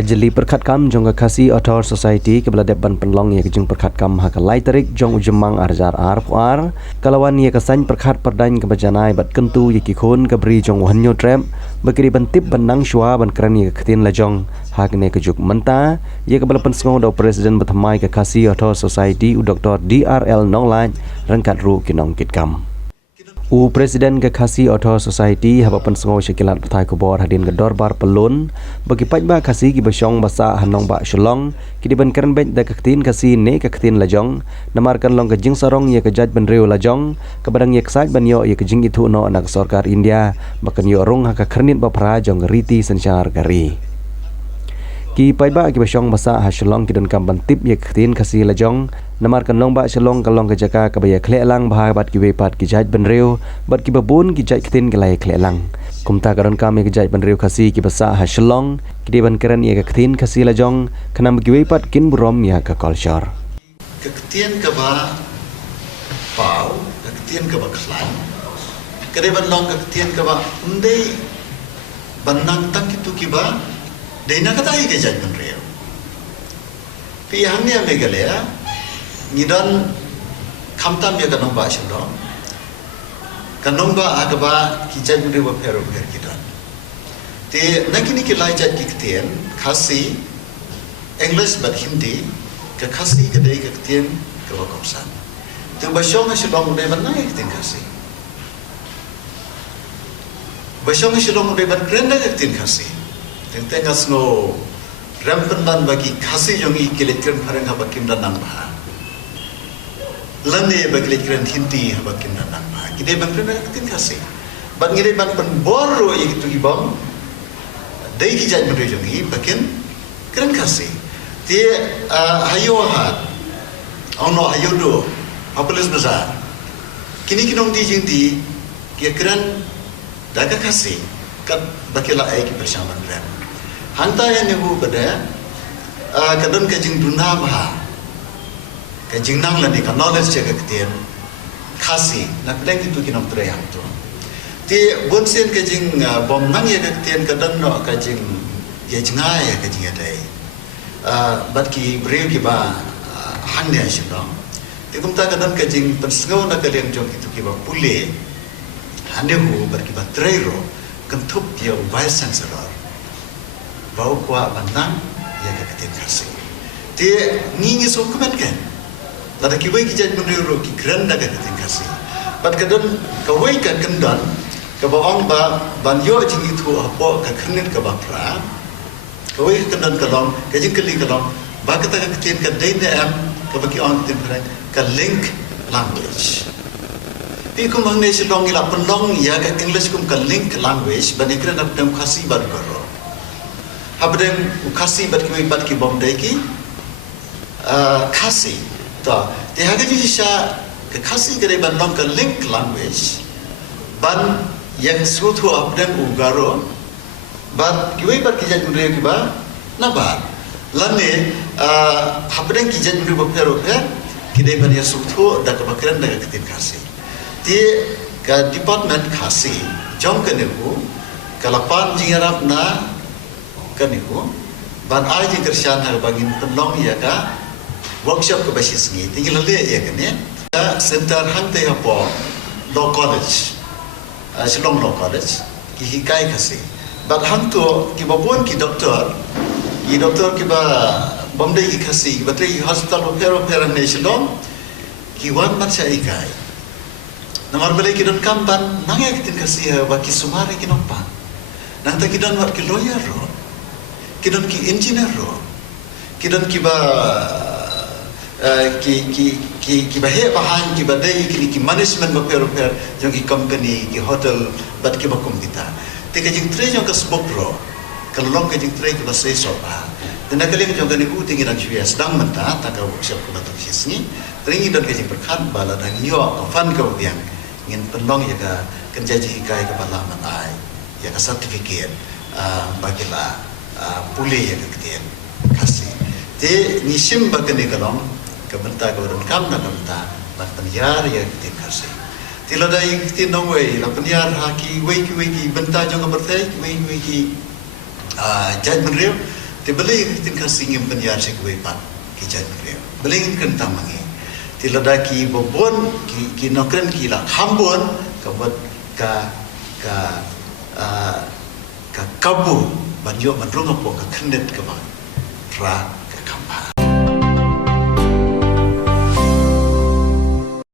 jeli perkat kam jong kasih Author Society ke beladep ban penlong ye kejung perkat kam hakalai tarik jong ujemang arjar puar kalawan ye kesan perkat perdain ke bajanai bat kentu ye kikun ke beri jong wahanyo trap bakiri bantip benang shua ban keren ye ketin lajong hakne kejuk menta ye ke balapan sengong do presiden bertemai ke kasih Author Society u Dr. DRL Nonglan rangkat ru kinong kitkam u presiden ke kasih Author Society habapan sengau syakilat petai kubor hadin ke dorbar pelun bagi pajba kasih ki basyong basa hanong ba sholong ki diban keren bet da ketin kasih ne ketin lajong namarkan long ke jing sarong ye ke jaj benreu lajong ke badang ye ksaj banyo ye ke jing itu no anak sarkar India bakan yo rong haka kernit ba pra jong riti sensyar gari ki paiba ki basyong basa ha sholong ki dan kam bantip ye ketin kasih lajong namarkan long ba sholong kalong ke jaka ke baya klelang bah bat ki wepat ki jaj benreu bat ki babun ki jaj ketin ke lai klelang kumta karon kami ki jaj benreu kasih ki basa ha sholong ki deban keren ye ketin kasih lajong kanam ki wepat kin burom ya ke culture ketin ke ba pau ketin ke ba klan kedeban long ketin ke ba undai banang tak itu ki ba Dena kata hi ke jaj benreu. Pi hangnya megalea ngidan kamtam ya kanong ba shulo. Kanong ba agaba ki jaj benreu ba pero ber kidan. Te nakini ki lai jaj ki ktien khasi English but Hindi ke khasi ke dei ke ktien ke ba kopsan. Te ba shong shulong de ban nai ktien khasi. Ba shong shulong de ban kren de ktien khasi. Tengah snow rampendan bagi kasih jongi kiletkan pareng haba kim dan nang bah. Lande bagi kiletkan Hindi haba kim dan nang bah. Kita bangkren ketin kasih. Bang ngire bang penboro itu ibang. Dai kijaj mendre jongi bakin keren kasih. Dia hayo hat. Ono hayo do. Apeles besar. Kini kinong di jinti kia keren daga kasih. Kat bakila ai ki bersama keren. Hanta yang nihu pada kadon kajing duna bah kajing nang lani ka knowledge jaga ketien khasi nak deng itu kinong tre yang tu ti bonsen kajing bom nang ya ketien kadon no kajing ya jengai ya kajing adai bat ki breu ki ba hangnya shilo ti kumta kadon kajing persengau nak kalian jong itu ki ba pule hande hu bar ki ba treiro kentup dia vice chancellor bau kuat bandang ya keketin kasih. Dia ngingi sokumen kan. Lada kiwai kijaj menurut ki keren dah keketin kasih. Bad kadon kawai kan kendan kabaong ba banyo jing itu apa kekenin kabapra. Kawai kendan kalong kajing keli kalong ba kata keketin ka dene am kabaki on tin prak ka link language. Pi kum hangne silong ila penlong ya ka English kum ka link language bani keren ap dem kasih bad karo. Abdem ukasi bat ki bom deki khasi ta te hage ji sha ke khasi gere ban long ka link language ban yang sutu abdem ugaro bat ki bat ki jan mure ki ba na ba lane abdem ki jan mure ba pero ki de ban ya sutu da ka bakran da ka tin khasi te ka department khasi jong ka ne ko kalapan jingarap na kaniku ban aji kersian har bagi penlong ya ka workshop ke basis ni tinggal le ya kan ya center hante hapo law college Shillong Law College ki hikai kasi bat hantu ki babon ki doktor ki ba Bombay ki kasi batri hospital pero ne Shillong ki wan mat sa ikai namar balik ki don kampan nangya kitin kasi ba ki sumare ki nompan nang ta ki don wat ki lawyer ro kidon ki engineer ro kidon ki ba ki ba he bahan ki ba dei ki management ba pero jong ki company ki hotel bat ki ba kum kita te ka jing tre jong ka spok ro kalong ka jing tre ki ba sei so ba dena kali jong ka ni u tingi dan chua sedang menta ta ka workshop ko ba to hisni tringi dan ka jing perkhan bala dan yo ka fan ka biang ngin penlong ya ka kenjaji kai ka bala man ai ya ka certificate bagila pule ya keketin kasih. Te nisim bakani kalong kebenta kawan kam na kebenta berpenjar ya keketin kasih. Tila dai keketin nongway la penjar haki wei ki benta jong bertai wei ki jaj menreu Ti beli tin kasih ngim penyar sekwe pat ki jai mereka. Beli ngin tamangi. Ti ladaki bobon ki nokren ki la hambon kabat ka kabu banyo manrunga po ka kendet ka ba. Ra